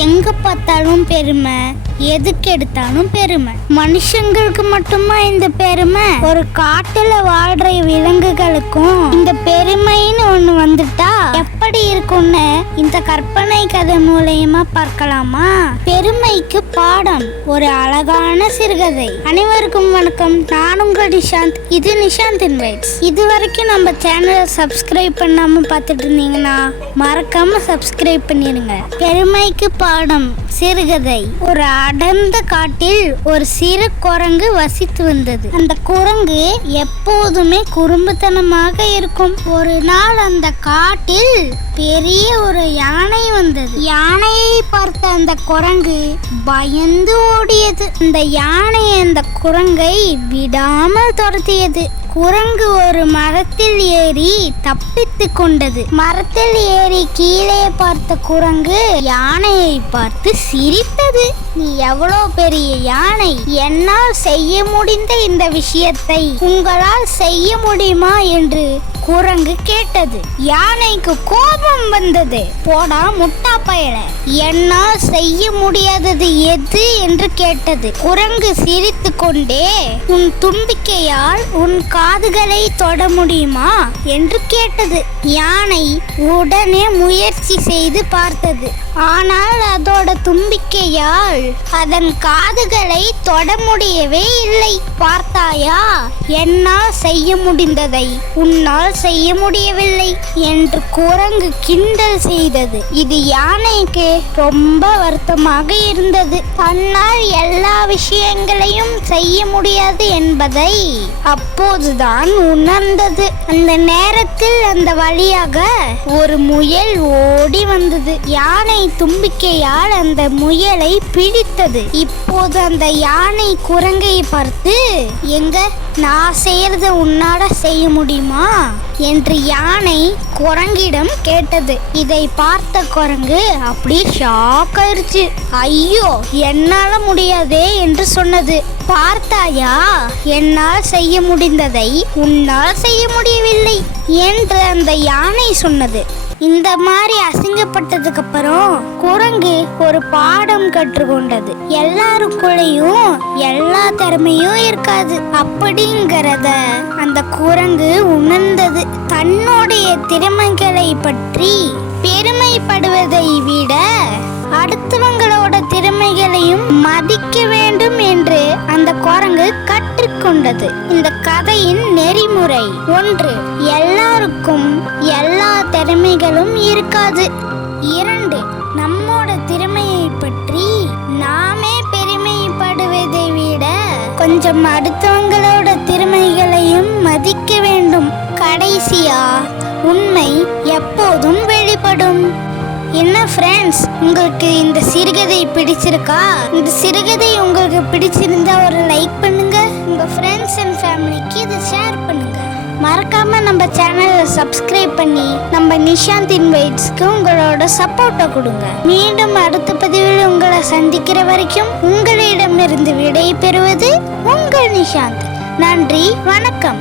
எங்க பார்த்தாலும் பெருமை, எதுக்கு எடுத்தாலும் பெருமை. மனுஷங்களுக்கு மட்டுமா இந்த பெருமை? ஒரு காட்டுல வாழ்ற விலங்குகளுக்கும் இந்த பெருமைன்னு ஒண்ணு வந்துட்டா எப்படி இருக்கும்னு இந்த கற்பனை கதை மூலமா பார்க்கலாமா? பெருமைக்கு பாடம், ஒரு அழகான சிறுகதை. அனைவருக்கும் வணக்கம். நான் உங்கள் நிஷாந்த். இது நிஷாந்த் இன்வைட்ஸ். இது வரைக்கும் நம்ம சேனலை சப்ஸ்கிரைப் பண்ணாம பார்த்துட்டு இருந்தீங்கன்னா மறக்காம சப்ஸ்கிரைப் பண்ணிருங்க. பெருமைக்கு பாடம் சிறுகதை. ஒரு அடர்ந்த காட்டில் ஒரு சிறு குரங்கு வசித்து வந்தது. அந்த குரங்கு எப்போதுமே குறும்புத்தனமாக இருக்கும். ஒரு நாள் அந்த காட்டில் பெரிய ஒரு யானை வந்தது. யானையை பார்த்த அந்த குரங்கு பயந்து ஓடியது. அந்த யானை அந்த குரங்கை விடாமல் துரத்தியது. குரங்கு ஒரு மரத்தில் ஏறி தப்பித்து கொண்டது. மரத்தில் ஏறி கீழே பார்த்த குரங்கு யானையை பார்த்து சிரித்தது. நீ எவ்வளோ பெரிய யானை, என்னால் செய்ய முடிந்த இந்த விஷயத்தை உங்களால் செய்ய முடியுமா என்று குரங்கு கேட்டது. யானைக்கு கோபம் வந்தது. போடா முட்டா பயல, என்னால் செய்ய முடியாதது எது என்று கேட்டது. குரங்கு சிரித்து கொண்டே, உன் தும்பிக்கையால் உன் காதுகளை தொட முடியுமா என்று கேட்டது. யானை உடனே முயற்சி செய்து பார்த்தது. ஆனால் அதோட தும்பிக்கையால் அதன் காதுகளை தொட முடியவே இல்லை. பார்த்தாயா, என்னால் செய்ய முடிந்ததை உன்னால் செய்ய முடியவில்லை என்று குரங்கு கிண்டல் செய்தது. இது யானைக்கு ரொம்ப வருத்தமாக இருந்தது. தன்னால் எல்லா விஷயங்களையும் செய்ய முடியாது என்பதை அப்போதுதான் உணர்ந்தது. அந்த நேரத்தில் அந்த வழியாக ஒரு முயல் ஓடி வந்தது. யானை தும்பிக்கையால் அந்த முயலை பிடித்தது. இப்போது அந்த யானை குரங்கை பார்த்து, எங்க நான் செய்யறத உன்னால செய்ய முடியுமா என்று யானை குரங்கிடம் கேட்டது. இதை பார்த்த குரங்கு அப்படியே ஷாக் ஆயிருச்சு. ஐயோ, என்னால முடியாதே என்று சொன்னது. பார்த்தாயா, என்னால் செய்ய முடிந்ததை உன்னால் செய்ய முடியவில்லை என்று அந்த யானை சொன்னது. இந்த மாதிரி அசிங்கப்பட்டதுக்கு அப்புறம் குரங்கு ஒரு பாடம் கற்றுக்கொண்டது. எல்லாருக்குள்ளேயும் எல்லா திறமையும் இருக்காது அப்படிங்கிறத அந்த குரங்கு உணர்ந்தது. தன்னுடைய திறமைகளை பற்றி பெருமைப்படுவதை விட அடுத்தவங்களோட திறமைகளையும் மதிக்க வேண்டும் என்று அந்த குரங்கு கற்றுக்கொண்டது. இந்த கதையின் நெறிமுறை: 1. எல்லாருக்கும் எல்லா திறமைகளும் இருக்காது. 2. நம்மோட திறமையை பற்றி நாமே பெருமைப்படுவதை விட கொஞ்சம் அடுத்தவங்களோட திறமைகளையும் மதிக்க வேண்டும். கடைசியா, உண்மை எப்போதும் வெளிப்படும். என்ன ஃப்ரெண்ட்ஸ், உங்களுக்கு இந்த சிறுகதை பிடிச்சிருக்கா? இந்த சிறுகதை உங்களுக்கு பிடிச்சிருந்தா ஒரு லைக் பண்ணுங்க. உங்க ஃப்ரெண்ட்ஸ் அண்ட் ஃபேமிலிக்கு இதை ஷேர் பண்ணுங்க. மறக்காம நம்ம சேனலை சப்ஸ்கிரைப் பண்ணி நம்ம நிஷாந்த் இன்வைட்ஸ்க்கு உங்களோட சப்போர்ட்டை கொடுங்க. மீண்டும் அடுத்த பதிவில் உங்களை சந்திக்கிற வரைக்கும் உங்களிடமிருந்து விடை பெறுவது உங்கள் நிஷாந்த். நன்றி, வணக்கம்.